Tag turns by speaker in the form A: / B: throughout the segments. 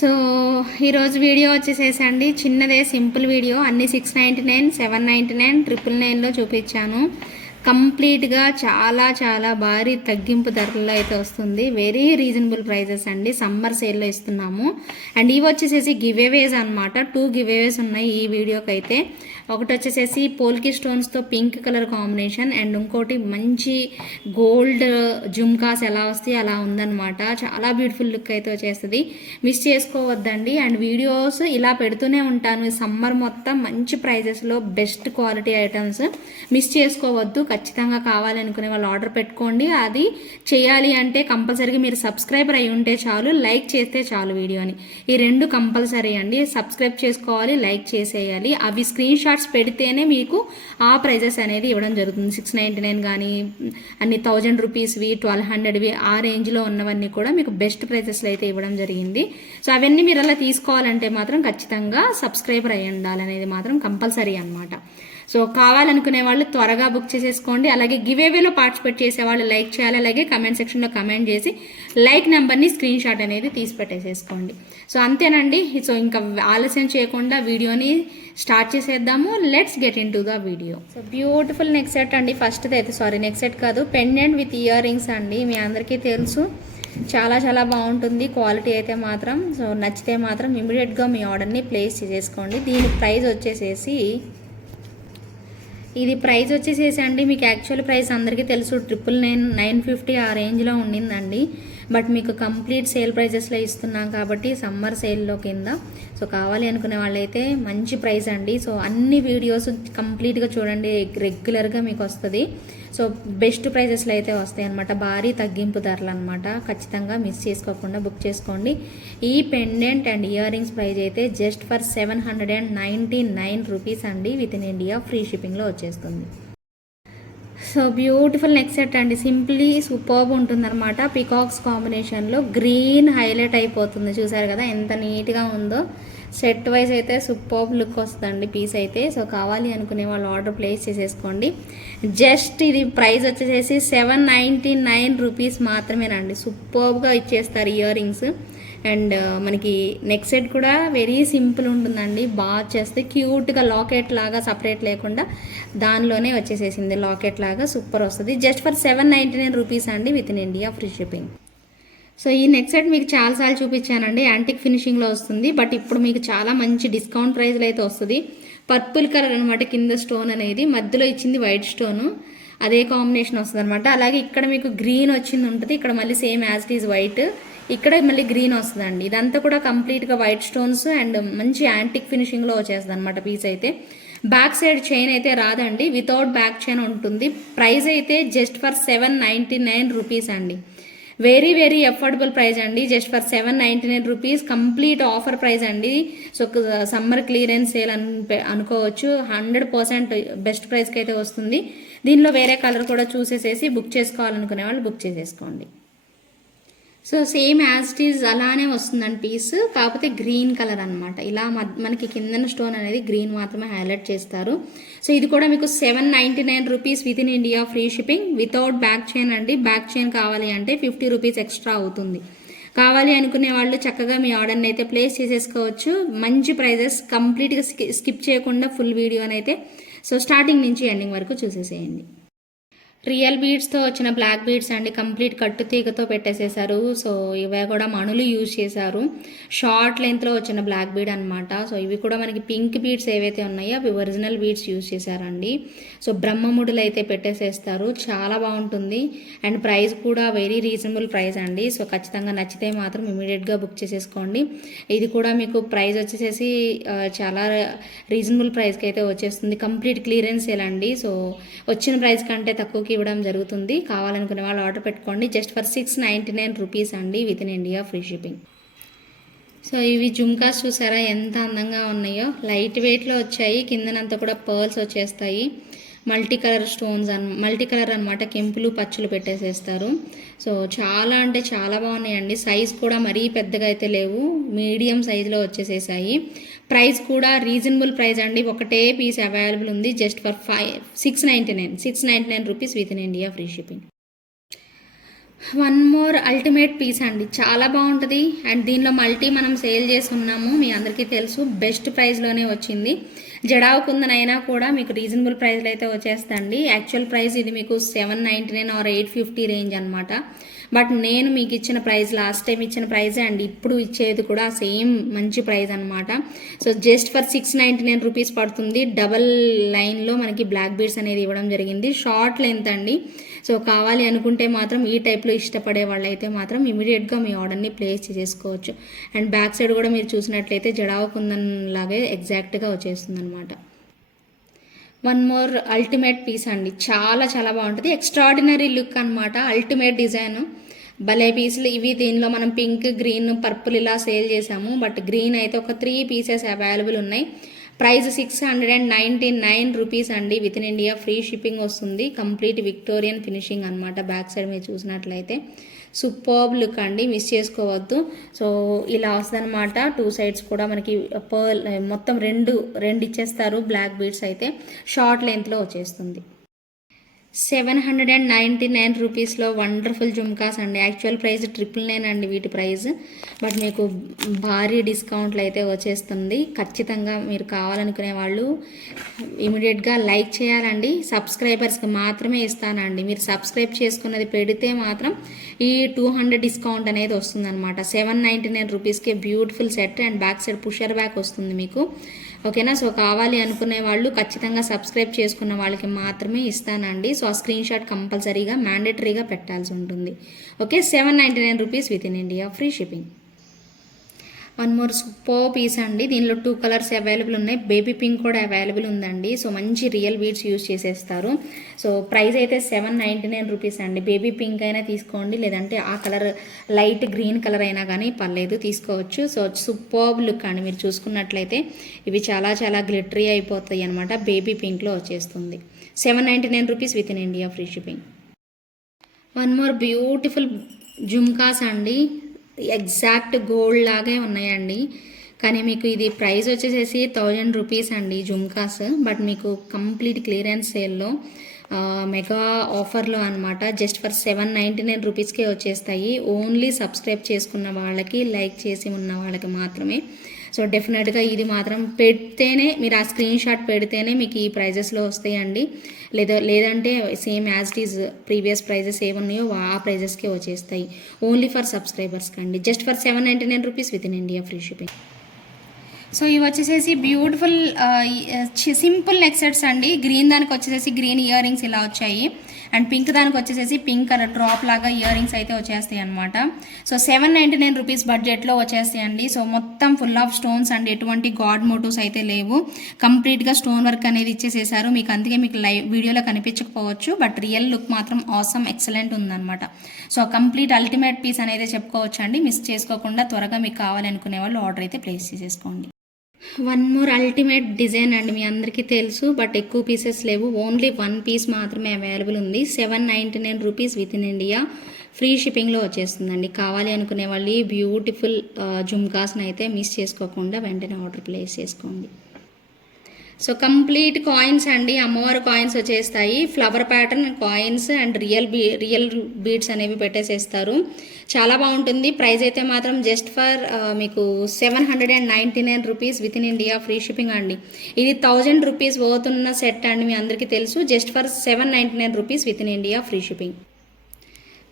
A: So ఈరోజు video వచ్చేసేసండి. అండి చిన్నదే సింపుల్ వీడియో. అన్ని six ninety nine seven ninety nine triple నైన్లో చూపించాను. కంప్లీట్గా చాలా చాలా భారీ తగ్గింపు ధరల్లో అయితే వస్తుంది. వెరీ రీజనబుల్ ప్రైజెస్ అండి. సమ్మర్ సేల్లో ఇస్తున్నాము. అండ్ ఇవి వచ్చేసేసి గివేవేస్ అనమాట టూ గివేవేస్ ఉన్నాయి ఈ వీడియోకి అయితే ఒకటి వచ్చేసేసి పోల్కి స్టోన్స్తో పింక్ కలర్ కాంబినేషన్ అండ్ ఇంకోటి మంచి గోల్డ్ జుమ్కాస్ ఎలా వస్తాయి అలా ఉందన్నమాట. చాలా బ్యూటిఫుల్ లుక్ అయితే వచ్చేస్తుంది. మిస్ చేసుకోవద్దండి. అండ్ వీడియోస్ ఇలా పెడుతూనే ఉంటాను. సమ్మర్ మొత్తం మంచి ప్రైజెస్లో బెస్ట్ క్వాలిటీ ఐటమ్స్ మిస్ చేసుకోవద్దు. ఖచ్చితంగా కావాలనుకునే వాళ్ళు ఆర్డర్ పెట్టుకోండి. అది చేయాలి అంటే కంపల్సరీగా మీరు సబ్స్క్రైబర్ అయి ఉంటే చాలు లైక్ చేస్తే చాలు వీడియోని ఈ రెండు కంపల్సరీ అండి. సబ్స్క్రైబ్ చేసుకోవాలి లైక్ చేసేయాలి. అవి స్క్రీన్ షాట్స్ పెడితేనే మీకు ఆ ప్రైజెస్ అనేది ఇవ్వడం జరుగుతుంది. సిక్స్ నైంటీ నైన్ కానీ అన్ని థౌజండ్ రూపీస్వి ట్వెల్వ్ హండ్రెడ్వి ఆ రేంజ్లో ఉన్నవన్నీ కూడా మీకు బెస్ట్ ప్రైజెస్లో అయితే ఇవ్వడం జరిగింది. సో అవన్నీ మీరు అలా తీసుకోవాలంటే మాత్రం ఖచ్చితంగా సబ్స్క్రైబర్ అయి ఉండాలనేది మాత్రం కంపల్సరీ అనమాట సో కావాలనుకునే వాళ్ళు త్వరగా బుక్ చేసేసుకోండి. అలాగే గివేవేలో పార్టిసిపేట్ చేసే వాళ్ళు లైక్ చేయాలి. అలాగే కమెంట్ సెక్షన్లో కమెంట్ చేసి లైక్ నెంబర్ని స్క్రీన్ షాట్ అనేది తీసి పెట్టేసేసుకోండి సో అంతేనండి. సో ఇంకా ఆలస్యం చేయకుండా వీడియోని స్టార్ట్ చేసేద్దాము. Let's get into the video so beautiful neck set అండి. ఫస్ట్ది అయితే సారీ నెక్ సెట్ కాదు. పెండెంట్ విత్ ఇయర్ రింగ్స్ అండి. మీ అందరికీ తెలుసు. చాలా చాలా బాగుంటుంది. క్వాలిటీ అయితే మాత్రం. సో నచ్చితే మాత్రం ఇమీడియట్గా మీ ఆర్డర్ని ప్లేస్ చేసేసుకోండి. దీని ప్రైస్ వచ్చేసేసి ఇది ప్రైస్ వచ్చేసేసి అండి మీకు యాక్చువల్ ప్రైస్ అందరికీ తెలుసు. ట్రిపుల్ నైన్ నైన్ ఫిఫ్టీ ఆ రేంజ్లో ఉండిందండి. బట్ మీకు కంప్లీట్ సేల్ ప్రైజెస్లో ఇస్తున్నాం కాబట్టి సమ్మర్ సేల్లో కింద. సో కావాలి అనుకునే వాళ్ళైతే మంచి ప్రైస్ అండి. సో అన్ని వీడియోస్ కంప్లీట్గా చూడండి రెగ్యులర్గా మీకు వస్తుంది. సో బెస్ట్ ప్రైజెస్లో అయితే వస్తాయి అనమాట భారీ తగ్గింపు ధరలు అనమాట ఖచ్చితంగా మిస్ చేసుకోకుండా బుక్ చేసుకోండి. ఈ pendant and ear rings price అయితే just for seven hundred and ninety nine rupees అండి. విత్ ఇన్ ఇండియా ఫ్రీ షిప్పింగ్లో వచ్చేస్తుంది. సో బ్యూటిఫుల్ నెక్ సెట్ అండి. సింప్లీ సూపర్బ్ ఉంటుందన్నమాట. పికాక్స్ కాంబినేషన్లో గ్రీన్ హైలైట్ అయిపోతుంది. చూసారు కదా ఎంత నీట్గా ఉందో. సెట్ వైజ్ అయితే సూపర్బ్ లుక్ వస్తుందండి పీస్ అయితే. సో కావాలి అనుకునే వాళ్ళు ఆర్డర్ ప్లేస్ చేసేసుకోండి. జస్ట్ ఇది ప్రైస్ వచ్చేసేసి సెవెన్ నైంటీ నైన్ రూపీస్ మాత్రమేనండి సూపర్బ్గా ఇచ్చేస్తారు ఇయర్ రింగ్స్ అండ్ మనకి నెక్ సెట్ కూడా వెరీ సింపుల్ ఉంటుందండి. బాగా చేస్తే క్యూట్గా లాకెట్ లాగా సపరేట్ లేకుండా దానిలోనే వచ్చేసేసింది లాకెట్ లాగా సూపర్ వస్తుంది. Just for seven ninety nine rupees అండి within India free shipping so ఈ నెక్ సెట్ మీకు చాలాసార్లు చూపించానండి. యాంటిక్ ఫినిషింగ్లో వస్తుంది. బట్ ఇప్పుడు మీకు చాలా మంచి డిస్కౌంట్ ప్రైస్లో అయితే వస్తుంది. పర్పుల్ కలర్ అనమాట కింద స్టోన్ అనేది. మధ్యలో ఇచ్చింది వైట్ స్టోను అదే కాంబినేషన్ వస్తుంది అనమాట అలాగే ఇక్కడ మీకు గ్రీన్ వచ్చింది ఉంటుంది. ఇక్కడ మళ్ళీ same as it is white ఇక్కడ మళ్ళీ గ్రీన్ వస్తుందండి. ఇదంతా కూడా కంప్లీట్గా వైట్ స్టోన్స్ అండ్ మంచి యాంటిక్ ఫినిషింగ్లో వచ్చేస్తుంది అనమాట పీస్ అయితే. బ్యాక్ సైడ్ చైన్ అయితే రాదండి. వితౌట్ బ్యాక్ చైన్ ఉంటుంది. ప్రైస్ అయితే just for seven ninety nine rupees అండి. వెరీ వెరీ అఫోర్డబుల్ ప్రైస్ అండి. Just for seven ninety nine rupees complete offer price అండి. సో సమ్మర్ క్లియరెన్స్ సేల్ అనుకోవచ్చు. Hundred percent best ప్రైస్కి అయితే వస్తుంది. దీనిలో వేరే కలర్ కూడా చూసేసేసి బుక్ చేసుకోవాలనుకునే వాళ్ళు బుక్ చేసేసుకోండి. So same as it is అలానే వస్తుందండి పీస్. కాకపోతే గ్రీన్ కలర్ అనమాట ఇలా మనకి కిందన స్టోన్ అనేది గ్రీన్ మాత్రమే హైలైట్ చేస్తారు. సో ఇది కూడా మీకు seven ninety nine rupees within India free shipping. Without back chain అండి. బ్యాక్ చైన్ కావాలి అంటే ఫిఫ్టీ రూపీస్ ఎక్స్ట్రా అవుతుంది. కావాలి అనుకునే వాళ్ళు చక్కగా మీ ఆర్డర్ని అయితే ప్లేస్ చేసేసుకోవచ్చు. మంచి ప్రైజెస్. కంప్లీట్గా స్కిప్ చేయకుండా ఫుల్ వీడియోనైతే. సో స్టార్టింగ్ నుంచి ఎండింగ్ వరకు చూసేసేయండి. రియల్ బీడ్స్తో వచ్చిన బ్లాక్ బీడ్స్ అండి కంప్లీట్ కట్టు తీగతో పెట్టేసేసారు సో ఇవి కూడా మణులు యూజ్ చేశారు. షార్ట్ లెంత్లో వచ్చిన బ్లాక్ బీడ్ అనమాట సో ఇవి కూడా మనకి పింక్ బీడ్స్ ఏవైతే ఉన్నాయో అవి ఒరిజినల్ బీడ్స్ యూజ్ చేశారండి. సో బ్రహ్మముడులు అయితే పెట్టేసేస్తారు. చాలా బాగుంటుంది. అండ్ ప్రైస్ కూడా వెరీ రీజనబుల్ ప్రైస్ అండి. సో ఖచ్చితంగా నచ్చితే మాత్రం ఇమీడియట్గా బుక్ చేసేసుకోండి. ఇది కూడా మీకు ప్రైస్ వచ్చేసేసి చాలా రీజనబుల్ ప్రైస్కి అయితే వచ్చేస్తుంది. కంప్లీట్ క్లియరెన్స్ అండి సో వచ్చిన ప్రైస్ కంటే తక్కువకి ఇవ్వడం జరుగుతుంది. కావాలనుకునే వాళ్ళు ఆర్డర్ పెట్టుకోండి. Just for six ninety nine rupees అండి within India free shipping. So ఇవి జుమ్కాస్ చూసారా? ఎంత అందంగా ఉన్నాయో. లైట్ వెయిట్లో వచ్చాయి. కిందనంతా కూడా పర్ల్స్ వచ్చేస్తాయి. మల్టీ కలర్ స్టోన్స్ అన్ మల్టీ కలర్ అనమాట కెంపులు పచ్చులు పెట్టేసేస్తారు. సో చాలా అంటే చాలా బాగున్నాయండి. సైజ్ కూడా మరీ పెద్దగా అయితే లేవు. మీడియం సైజులో వచ్చేసేసాయి. ప్రైస్ కూడా రీజనబుల్ ప్రైస్ అండి. ఒకటే పీస్ అవైలబుల్ ఉంది. Just for five six ninety nine six ninety nine rupees within India free shipping one more ultimate piece అండి. చాలా బాగుంటుంది. అండ్ దీనిలో మల్టీ మనం సేల్ చేస్తున్నాము మీ అందరికీ తెలుసు. బెస్ట్ ప్రైస్లోనే వచ్చింది. జడావుకుందనైనా కూడా మీకు రీజనబుల్ ప్రైస్లో అయితే వచ్చేస్తండి. యాక్చువల్ ప్రైస్ ఇది మీకు seven ninety nine or eight fifty range అనమాట బట్ నేను మీకు ఇచ్చిన ప్రైస్ లాస్ట్ టైం ఇచ్చిన ప్రైజే అండ్ ఇప్పుడు ఇచ్చేది కూడా సేమ్ మంచి ప్రైజ్ అనమాట so just for six ninety nine rupees పడుతుంది. డబల్ లైన్లో మనకి బ్లాక్ బీడ్స్ అనేది ఇవ్వడం జరిగింది. షార్ట్ లెంత్ అండి. సో కావాలి అనుకుంటే మాత్రం ఈ టైప్లో ఇష్టపడే వాళ్ళైతే మాత్రం ఇమీడియట్గా మీ ఆర్డర్ని ప్లేస్ చేసుకోవచ్చు. అండ్ బ్యాక్ సైడ్ కూడా మీరు చూసినట్లయితే జడావ కుందన్ లాగే ఎగ్జాక్ట్గా వచ్చేస్తుంది అనమాట వన్ మోర్ అల్టిమేట్ పీస్ అండి. చాలా చాలా బాగుంటుంది. ఎక్స్ట్రాడినరీ లుక్ అనమాట అల్టిమేట్ డిజైన్ భలే పీసులు. ఇవి దీనిలో మనం పింక్ గ్రీన్ పర్పుల్ ఇలా సేల్ చేసాము బట్ గ్రీన్ అయితే ఒక త్రీ పీసెస్ అవైలబుల్ ఉన్నాయి. Price six hundred and ninety nine rupees అండి. With in India free shipping వస్తుంది. కంప్లీట్ విక్టోరియన్ ఫినిషింగ్ అనమాట బ్యాక్ సైడ్ మీరు చూసినట్లయితే. సూపర్బ్ లుక్ అండి మిస్ చేసుకోవద్దు. సో ఇలా వస్తుందన్నమాట. టూ సైడ్స్ కూడా మనకి పర్ల్ మొత్తం రెండు రెండు ఇచ్చేస్తారు బ్లాక్ బీడ్స్ అయితే. షార్ట్ లెంత్లో వచ్చేస్తుంది. Seven hundred and ninety nine రూపీస్లో వండర్ఫుల్ జుమ్కాస్ అండి. యాక్చువల్ ప్రైస్ ట్రిపుల్ నైన్ అండి వీటి ప్రైస్. బట్ మీకు భారీ డిస్కౌంట్లు అయితే వచ్చేస్తుంది. ఖచ్చితంగా మీరు కావాలనుకునే వాళ్ళు ఇమీడియట్గా లైక్ చేయాలండి. సబ్స్క్రైబర్స్కి మాత్రమే ఇస్తానండి. మీరు సబ్స్క్రైబ్ చేసుకున్నది పెడితే మాత్రం ఈ టూ హండ్రెడ్ డిస్కౌంట్ అనేది వస్తుందన్నమాట. సెవెన్ నైంటీ నైన్ రూపీస్కి beautiful set and back side pusher back వస్తుంది మీకు. ఓకేనా? సో కావాలి అనుకునే వాళ్ళు ఖచ్చితంగా సబ్స్క్రైబ్ చేసుకున్న వాళ్ళకి మాత్రమే ఇస్తానండి. సో ఆ స్క్రీన్ షాట్ కంపల్సరీగా మ్యాండేటరీగా పెట్టాల్సి ఉంటుంది. Okay? Seven ninety nine rupees within India free shipping. One more super piece అండి. దీనిలో టూ కలర్స్ అవైలబుల్ ఉన్నాయి. బేబీ పింక్ కూడా అవైలబుల్ ఉందండి. సో మంచి రియల్ బీడ్స్ యూజ్ చేసేస్తారు. సో ప్రైస్ అయితే సెవెన్ నైంటీ నైన్ రూపీస్ అండి. బేబీ పింక్ అయినా తీసుకోండి. లేదంటే ఆ కలర్ లైట్ గ్రీన్ కలర్ అయినా కానీ పర్లేదు తీసుకోవచ్చు. సో సూపర్బ్ లుక్ అండి. మీరు చూసుకున్నట్లయితే ఇవి చాలా చాలా గ్లిటరీ అయిపోతాయి అనమాట బేబీ పింక్లో వచ్చేస్తుంది. Seven ninety nine rupees within India free shipping. One more beautiful jhumkas అండి. ఎగ్జాక్ట్ గోల్డ్ లాగే ఉన్నాయండి. కానీ మీకు ఇది ప్రైస్ వచ్చేసేసి థౌజండ్ రూపీస్ అండి జుమ్కాస్. బట్ మీకు కంప్లీట్ క్లియరెన్స్ సేల్లో మెగా ఆఫర్లో అనమాట just for seven ninety nine రూపీస్కే వచ్చేస్తాయి. ఓన్లీ సబ్స్క్రైబ్ చేసుకున్న వాళ్ళకి లైక్ చేసి ఉన్న వాళ్ళకి మాత్రమే. సో డెఫినెట్గా ఇది మాత్రం పెడితేనే మీరు ఆ స్క్రీన్ షాట్ పెడితేనే మీకు ఈ ప్రైజెస్లో వస్తాయండి. లేదా లేదంటే same as it is previous prices ఏమున్నాయో ఆ ప్రైజెస్కే వచ్చేస్తాయి. ఓన్లీ ఫర్ సబ్స్క్రైబర్స్కి అండి just for seven ninety nine rupees within India free shipping. So ఇవి వచ్చేసేసి బ్యూటిఫుల్ సింపుల్ నెక్ సెట్స్ అండి. గ్రీన్ దానికి వచ్చేసేసి గ్రీన్ ఇయర్ రింగ్స్ ఇలా వచ్చాయి. అండ్ పింక్ దానికి వచ్చేసేసి పింక్ కలర్ డ్రాప్ లాగా ఇయర్ రింగ్స్ అయితే వచ్చేస్తాయి అనమాట so seven ninety nine rupees బడ్జెట్లో వచ్చేస్తాయండి. సో మొత్తం ఫుల్ ఆఫ్ స్టోన్స్ అండ్ ఎటువంటి గాడ్ మోటివ్స్ అయితే లేవు. కంప్లీట్గా స్టోన్ వర్క్ అనేది ఇచ్చేసేసారు. మీకు అందుకే మీకు లైవ్ వీడియోలో కనిపించకపోవచ్చు. బట్ రియల్ లుక్ మాత్రం ఆసమ్ ఎక్సలెంట్ ఉందన్నమాట. సో కంప్లీట్ అల్టిమేట్ పీస్ అనేది చెప్పుకోవచ్చు అండి మిస్ చేసుకోకుండా త్వరగా మీకు కావాలనుకునే వాళ్ళు ఆర్డర్ అయితే ప్లేస్ చేసేసుకోండి. వన్ మోర్ అల్టిమేట్ డిజైన్ అండి మీ అందరికీ తెలుసు బట్ ఎక్కువ పీసెస్ లేవు. ఓన్లీ వన్ పీస్ మాత్రమే అవైలబుల్ ఉంది. Seven ninety nine rupees within India free షిప్పింగ్లో వచ్చేస్తుందండి. కావాలి అనుకునే వాళ్ళు బ్యూటిఫుల్ జుమ్కాస్ని అయితే మిస్ చేసుకోకుండా వెంటనే ఆర్డర్ ప్లేస్ చేసుకోండి. సో కంప్లీట్ కాయిన్స్ అండి అమ్మవారి కాయిన్స్ వచ్చేస్తాయి. Flower pattern coins and real bee real beads అనేవి పెట్టేసేస్తారు. చాలా బాగుంటుంది. ప్రైస్ అయితే మాత్రం జస్ట్ ఫర్ uh, మీకు seven hundred and ninety nine rupees within India free shipping అండి. ఇది థౌజండ్ రూపీస్ పోతున్న సెట్ అండి మీ అందరికీ తెలుసు. Just for seven ninety nine rupees within India free shipping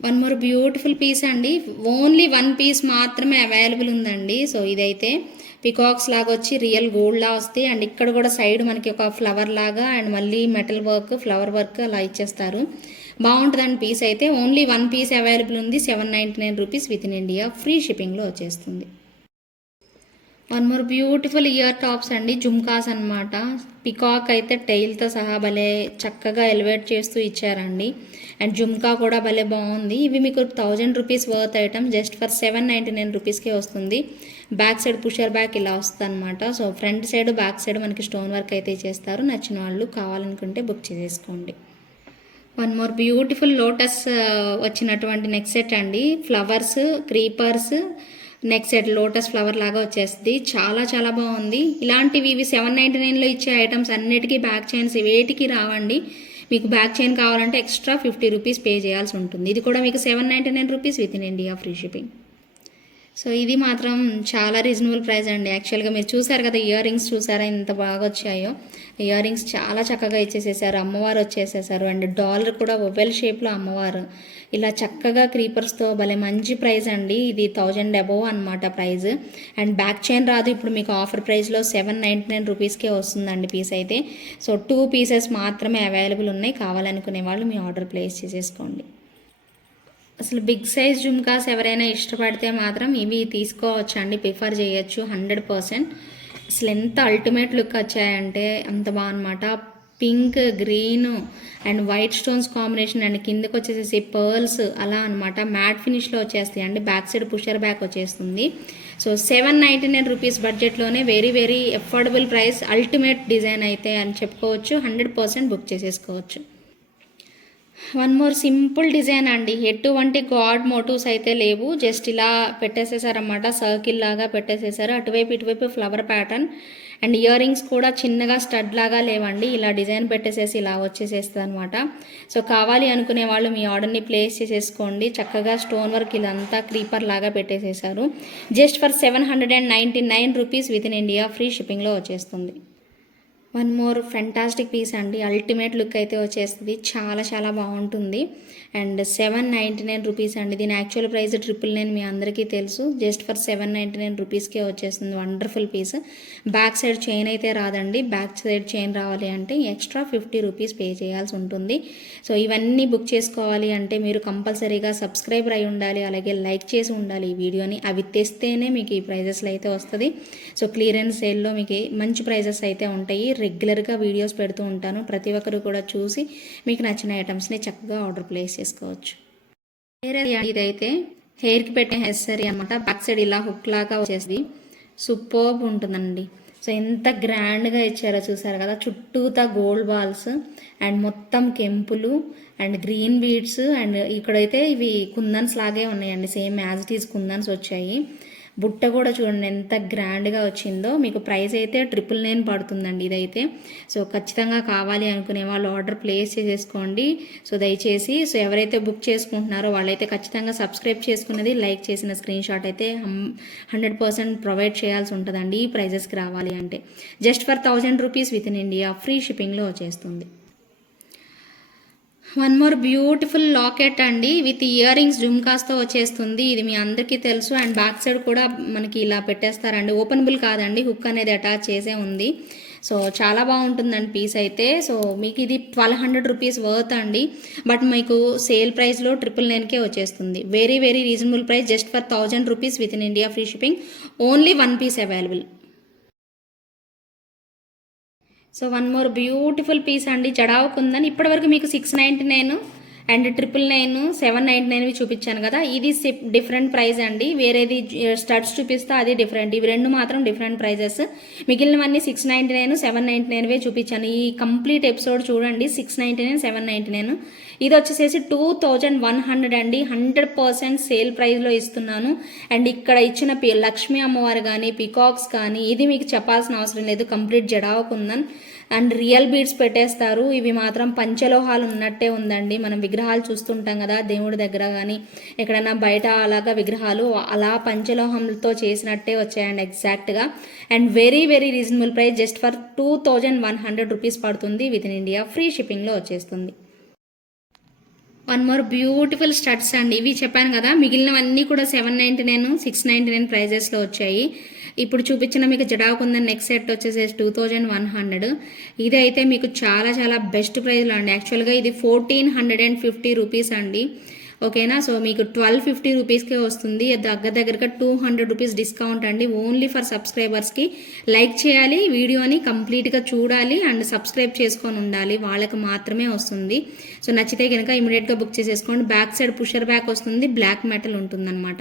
A: one more beautiful piece అండి. ఓన్లీ వన్ పీస్ మాత్రమే అవైలబుల్ ఉందండి. సో ఇదైతే పికాక్స్ లాగా వచ్చి రియల్ గోల్డ్ లా వస్తాయి. అండ్ ఇక్కడ కూడా సైడ్ మనకి ఒక ఫ్లవర్ లాగా అండ్ మళ్ళీ మెటల్ వర్క్ ఫ్లవర్ వర్క్ అలా ఇచ్చేస్తారు. బాగుంటుందండి పీస్ అయితే. ఓన్లీ వన్ పీస్ అవైలబుల్ ఉంది. Seven ninety nine rupees within India free షిప్పింగ్లో వచ్చేస్తుంది. One more beautiful ear tops అండి జుమ్కాస్ అనమాట పికాక్ అయితే టైల్తో సహా భలే చక్కగా ఎలివేట్ చేస్తూ ఇచ్చారండి. అండ్ జుమ్కా కూడా భలే బాగుంది. ఇవి మీకు thousand rupees worth item just for seven ninety nine రూపీస్కే వస్తుంది. బ్యాక్ సైడ్ పుషర్ బ్యాక్ ఇలా వస్తుంది అనమాట so front side back side మనకి స్టోన్ వర్క్ అయితే చేస్తారు. నచ్చిన వాళ్ళు కావాలనుకుంటే బుక్ చేసేసుకోండి. వన్ మోర్ బ్యూటిఫుల్ లోటస్ వచ్చినటువంటి నెక్ సెట్ అండి. Flowers creepers neck set lotus flower లాగా వచ్చేస్తుంది. చాలా చాలా బాగుంది. ఇలాంటివి ఇవి సెవెన్ నైంటీ నైన్లో ఇచ్చే ఐటమ్స్ అన్నిటికీ బ్యాక్ చైన్స్ వేటికి రావండి. మీకు బ్యాక్ చైన్ కావాలంటే ఎక్స్ట్రా ఫిఫ్టీ రూపీస్ పే చేయాల్సి ఉంటుంది. ఇది కూడా మీకు seven ninety nine rupees within India free shipping so ఇది మాత్రం చాలా రీజనబుల్ ప్రైస్ అండి. యాక్చువల్గా మీరు చూసారు కదా ఇయర్ రింగ్స్ చూసారా ఎంత బాగా వచ్చాయో? ఇయర్ రింగ్స్ చాలా చక్కగా ఇచ్చేసేసారు. అమ్మవారు వచ్చేసేసారు. అండ్ డాలర్ కూడా ఒవెల్ షేప్లో అమ్మవారు. ఇలా చక్కగా క్రీపర్స్తో భలే మంచి ప్రైస్ అండి. ఇది థౌజండ్ అబోవ్ అనమాట ప్రైస్ అండ్ బ్యాక్ చైన్ రాదు. ఇప్పుడు మీకు ఆఫర్ ప్రైస్లో సెవెన్ నైంటీ నైన్ రూపీస్కే వస్తుందండి పీస్ అయితే. సో టూ పీసెస్ మాత్రమే అవైలబుల్ ఉన్నాయి. కావాలనుకునే వాళ్ళు మీ ఆర్డర్ ప్లేస్ చేసేసుకోండి. అసలు బిగ్ సైజ్ జుమ్కాస్ ఎవరైనా ఇష్టపడితే మాత్రం ఇవి తీసుకోవచ్చు అండి ప్రిఫర్ చేయొచ్చు హండ్రెడ్ పర్సెంట్. అసలు ఎంత అల్టిమేట్ లుక్ వచ్చాయంటే అంత బాగనమాట pink green and white stones combination and కిందకు వచ్చేసేసి పర్ల్స్ అలా అనమాట మ్యాట్ ఫినిష్లో వచ్చేస్తాయి అండి బ్యాక్ సైడ్ పుషర్ బ్యాక్ వచ్చేస్తుంది. So seven ninety nine rupees బడ్జెట్లోనే very very affordable price ultimate design అయితే అని చెప్పుకోవచ్చు. హండ్రెడ్ పర్సెంట్ బుక్ చేసేసుకోవచ్చు. వన్ మోర్ సింపుల్ డిజైన్ అండి. ఎటువంటి గాడ్ మోటివ్స్ అయితే లేవు. జస్ట్ ఇలా పెట్టేసేసారన్నమాట. సర్కిల్ లాగా పెట్టేసేసారు. అటువైపు ఇటువైపు flower pattern and ear rings కూడా చిన్నగా స్టడ్ లాగా లేవండి. ఇలా డిజైన్ పెట్టేసేసి ఇలా వచ్చేసేస్తుంది అనమాట సో కావాలి అనుకునే వాళ్ళు మీ ఆర్డర్ని ప్లేస్ చేసేసుకోండి. చక్కగా స్టోన్ వర్క్ ఇదంతా క్రీపర్ లాగా పెట్టేసేసారు. Just for seven hundred and ninety nine rupees within India free షిప్పింగ్లో వచ్చేస్తుంది. వన్ మోర్ ఫెంటాస్టిక్ పీస్ అండి. అల్టిమేట్ లుక్ అయితే వచ్చేస్తుంది. చాలా చాలా బాగుంటుంది. And seven ninety nine rupees అండి. దీని యాక్చువల్ ప్రైస్ ట్రిపుల్ నైన్ మీ అందరికీ తెలుసు. Just for seven ninety nine రూపీస్కే వచ్చేస్తుంది. Wonderful piece back side chain అయితే రాదండి. బ్యాక్ సైడ్ చైన్ రావాలి అంటే ఎక్స్ట్రా ఫిఫ్టీ రూపీస్ పే చేయాల్సి ఉంటుంది. సో ఇవన్నీ బుక్ చేసుకోవాలి అంటే మీరు కంపల్సరీగా సబ్స్క్రైబర్ అయి ఉండాలి. అలాగే లైక్ చేసి ఉండాలి ఈ వీడియోని. అవి తెస్తేనే మీకు ఈ ప్రైజెస్లో అయితే వస్తుంది. సో క్లియరెన్స్ సేల్లో మీకు మంచి ప్రైజెస్ అయితే ఉంటాయి. రెగ్యులర్గా వీడియోస్ పెడుతూ ఉంటాను. ప్రతి ఒక్కరు కూడా చూసి మీకు నచ్చిన ఐటమ్స్ని చక్కగా ఆర్డర్ ప్లేస్ చేసుకోవచ్చు. హెయిర్ ఇదైతే హెయిర్కి పెట్టే హెస్సరీ అనమాట బ్యాక్ సైడ్ ఇలా హుక్ లాగా వచ్చేసి సూపర్బ్ ఉంటుందండి. సో ఎంత గ్రాండ్గా ఇచ్చారో చూసారు కదా? చుట్టూతా గోల్డ్ బాల్స్ అండ్ మొత్తం కెంపులు అండ్ గ్రీన్ బీడ్స్ అండ్ ఇక్కడైతే ఇవి కుందన్స్ లాగే ఉన్నాయండి. Same as it is kundans వచ్చాయి. బుట్ట కూడా చూడండి ఎంత గ్రాండ్గా వచ్చిందో. మీకు ప్రైస్ అయితే ట్రిపుల్ నైన్ పడుతుందండి ఇదైతే. సో ఖచ్చితంగా కావాలి అనుకునే వాళ్ళు ఆర్డర్ ప్లేస్ చేసేసుకోండి. సో దయచేసి సో ఎవరైతే బుక్ చేసుకుంటున్నారో వాళ్ళైతే ఖచ్చితంగా సబ్స్క్రైబ్ చేసుకున్నది లైక్ చేసిన స్క్రీన్ షాట్ అయితే హండ్రెడ్ పర్సెంట్ ప్రొవైడ్ చేయాల్సి ఉంటుందండి. ఈ ప్రైజెస్కి రావాలి అంటే. Just for thousand rupees within India free షిప్పింగ్లో వచ్చేస్తుంది. వన్ మోర్ బ్యూటిఫుల్ లాకెట్ అండి. విత్ ఇయర్ రింగ్స్ జుమ్కాస్తో వచ్చేస్తుంది. ఇది మీ అందరికీ తెలుసు. అండ్ బ్యాక్ సైడ్ కూడా మనకి ఇలా పెట్టేస్తారండి. ఓపెనబుల్ కాదండి. హుక్ అనేది అటాచ్ చేసే ఉంది. సో చాలా బాగుంటుందండి పీస్ అయితే. సో మీకు ఇది ట్వెల్వ్ హండ్రెడ్ రూపీస్ వర్త్ అండి. బట్ మీకు సేల్ ప్రైస్లో ట్రిపుల్ నైన్కే వచ్చేస్తుంది. Very very reasonable price. Just for thousand rupees within India free shipping. Only one piece available. So one more beautiful piece అండి. జడావు కుందని ఇప్పటివరకు మీకు six ninety nine and triple nine seven ninety నైన్వి చూపించాను కదా. ఇది డిఫరెంట్ ప్రైస్ అండి. వేరేది స్టడ్స్ చూపిస్తే అది డిఫరెంట్. ఇవి రెండు మాత్రం డిఫరెంట్ ప్రైజెస్. మిగిలినవన్నీ six ninety nine seven ninety నైన్వే చూపించాను. ఈ కంప్లీట్ ఎపిసోడ్ చూడండి six ninety nine seven ninety nine. ఇది వచ్చేసేసి టూ థౌజండ్ వన్ హండ్రెడ్ అండి. హండ్రెడ్ పర్సెంట్ సేల్ ప్రైస్లో ఇస్తున్నాను. అండ్ ఇక్కడ ఇచ్చిన లక్ష్మీ అమ్మవారు కానీ పికాక్స్ కానీ ఇది మీకు చెప్పాల్సిన అవసరం లేదు. కంప్లీట్ జడావకుందని. అండ్ రియల్ బీడ్స్ పెట్టేస్తారు. ఇవి మాత్రం పంచలోహాలు ఉన్నట్టే ఉందండి. మనం విగ్రహాలు చూస్తుంటాం కదా దేవుడి దగ్గర కానీ ఎక్కడైనా బయట అలాగా విగ్రహాలు అలా పంచలోహంతో చేసినట్టే వచ్చాయండి ఎగ్జాక్ట్గా and very very reasonable price just for two thousand one hundred rupees పడుతుంది. విత్ ఇన్ ఇండియా ఫ్రీ షిప్పింగ్లో వచ్చేస్తుంది. వన్ మోర్ బ్యూటిఫుల్ స్టడ్స్ అండి. ఇవి చెప్పాను కదా మిగిలినవన్నీ కూడా seven ninety nine six ninety nine ప్రైజెస్లో వచ్చాయి. ఇప్పుడు చూపించిన మీకు జడాకుందని నెక్స్ట్ సెట్ వచ్చేసేసి టూ థౌజండ్ వన్ హండ్రెడ్. ఇది అయితే మీకు చాలా చాలా బెస్ట్ ప్రైజ్లో అండి. యాక్చువల్గా ఇది fourteen hundred and fifty rupees అండి. ఓకేనా? సో మీకు ట్వెల్వ్ ఫిఫ్టీ రూపీస్కే వస్తుంది. దగ్గర దగ్గరగా టూ హండ్రెడ్ రూపీస్ డిస్కౌంట్ అండి. ఓన్లీ ఫర్ సబ్స్క్రైబర్స్కి లైక్ చేయాలి వీడియోని కంప్లీట్గా చూడాలి అండ్ సబ్స్క్రైబ్ చేసుకొని ఉండాలి. వాళ్ళకి మాత్రమే వస్తుంది. సో నచ్చితే కనుక ఇమీడియట్గా బుక్ చేసేసుకోండి. బ్యాక్ సైడ్ పుషర్ బ్యాక్ వస్తుంది. బ్లాక్ మెటల్ ఉంటుందన్నమాట.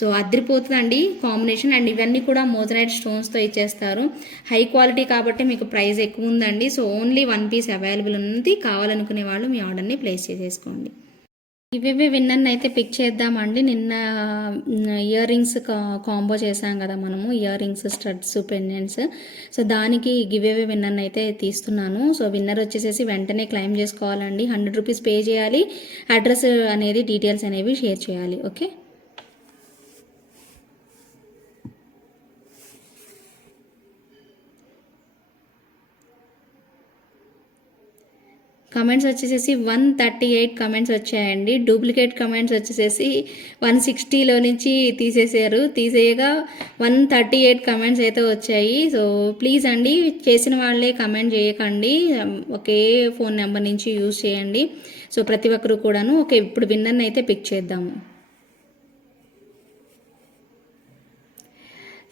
A: సో అదిరిపోతుందండి కాంబినేషన్. అండ్ ఇవన్నీ కూడా మోజనైట్ స్టోన్స్తో ఇచ్చేస్తారు. హై క్వాలిటీ కాబట్టి మీకు ప్రైస్ ఎక్కువ ఉందండి. So only one piece available ఉంది. కావాలనుకునే వాళ్ళు మీ ఆర్డర్ని ప్లేస్ చేసేసుకోండి. ఇవేవే విన్నర్ని అయితే పిక్ చేద్దామండి. నిన్న ఇయర్ రింగ్స్ కాంబో చేసాం కదా మనము earrings studs pendants so దానికి గివేవే విన్నర్ని అయితే తీస్తున్నాను. సో విన్నర్ వచ్చేసేసి వెంటనే క్లైమ్ చేసుకోవాలండి. హండ్రెడ్ రూపీస్ పే చేయాలి. అడ్రస్ అనేది డీటెయిల్స్ అనేవి షేర్ చేయాలి. ఓకే? కమెంట్స్ వచ్చేసేసి వన్ థర్టీ ఎయిట్ కమెంట్స్ వచ్చాయండి. డూప్లికేట్ కమెంట్స్ వచ్చేసేసి వన్ సిక్స్టీలో నుంచి తీసేసారు. తీసేయగా వన్ థర్టీ ఎయిట్ కమెంట్స్ అయితే వచ్చాయి. సో ప్లీజ్ అండి చేసిన వాళ్ళే కమెంట్ చేయకండి. Um, ఒకే ఫోన్ నెంబర్ నుంచి యూజ్ చేయండి. సో ప్రతి ఒక్కరు కూడాను ఓకే ఇప్పుడు విన్నర్ని అయితే పిక్ చేద్దాము.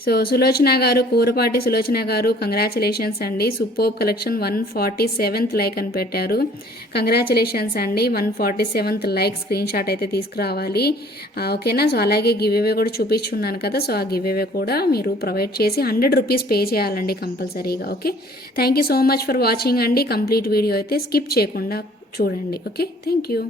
A: సో సులోచన గారు కూరపాటి సులోచన గారు కంగ్రాచులేషన్స్ అండి. Super collection one forty seventh like అని పెట్టారు. కంగ్రాచులేషన్స్ అండి. One forty seventh like screenshot అయితే తీసుకురావాలి. ఓకేనా? సో అలాగే గివ్ అవే కూడా చూపించున్నాను కదా సో ఆ గివ్ అవే కూడా మీరు ప్రొవైడ్ చేసి హండ్రెడ్ రూపీస్ పే చేయాలండి కంపల్సరీగా okay? Thank you so much for watching అండి. కంప్లీట్ వీడియో అయితే స్కిప్ చేయకుండా చూడండి ఓకే? Thank you